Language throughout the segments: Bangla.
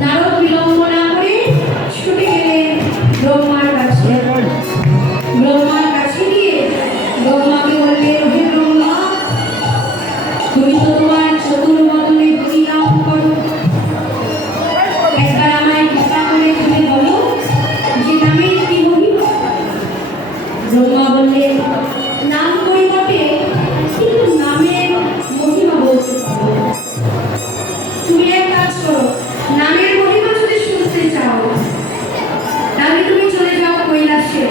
নারদ বিলম্ব না করে ছুটে গেলেন ব্রহ্মার কাছে। ব্রহ্মার কাছে গিয়ে ব্রহ্মাকে বললেন, হে ব্রহ্মা, তুমি তো তোমার চতুর্বদনে হরি নাম করো, একবার আমায় কৃপা করে তুমি বলো যে নামের কি মহিমা। ব্রহ্মা বললেন, নাম করি বটে, কিন্তু নামের মহিমা বলতে পারো না। তুমি এক কাজ করো, নামের মহিমা যদি শুনতে চাও তাহলে তুমি চলে যাও কৈলাসে।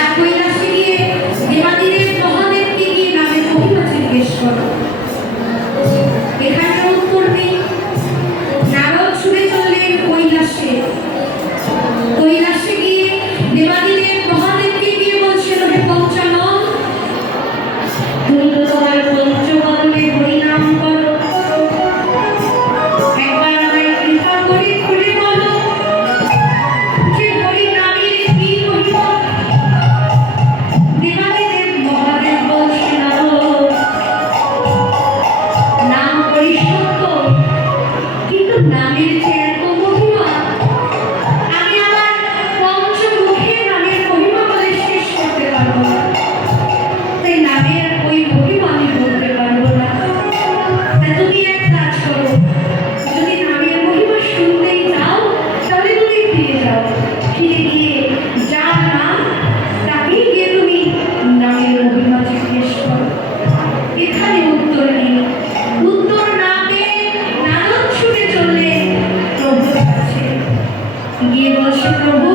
আর কৈলাসে গিয়ে দেবাদিদেব মহাদেবকে গিয়ে নামের মহিমা জিজ্ঞেস করো। এখানে উত্তর নেই। নারদ ছুটে চললেন কৈলাসে। কৈলাসে গিয়ে দেবাদিদেব মহাদেবকে গিয়ে বলছিল, হে পঞ্চানন, তুমি তো তোমার পঞ্চবদনে হরিনাম করো, একবার আমায় কৃপা করে খুলে বলো যে হরিনামের কি মহিমা। দেবাদিদেব মহাদেব বলছেন, নাম করি সত্য, কিন্তু নামের যে এত মহিমা আমি আমার পঞ্চমুখে নামের মহিমা বলে শেষ করতে পারবো না। তাই নামের ওই মহিমা আমি বলতে পারবো না। তা তুমি এক কাজ করো, যদি নামের মহিমা শুনতেই চাও তাহলে তুমি ফিরে যাও। ফিরে গিয়ে যার নাম তাকেই গিয়ে তুমি নামের মহিমা জিজ্ঞেস করো। এখানে উত্তর নেই। উত্তর না পেয়ে নারদ ছুটে চললেন প্রভুর কাছে। গিয়ে বলছে, প্রভু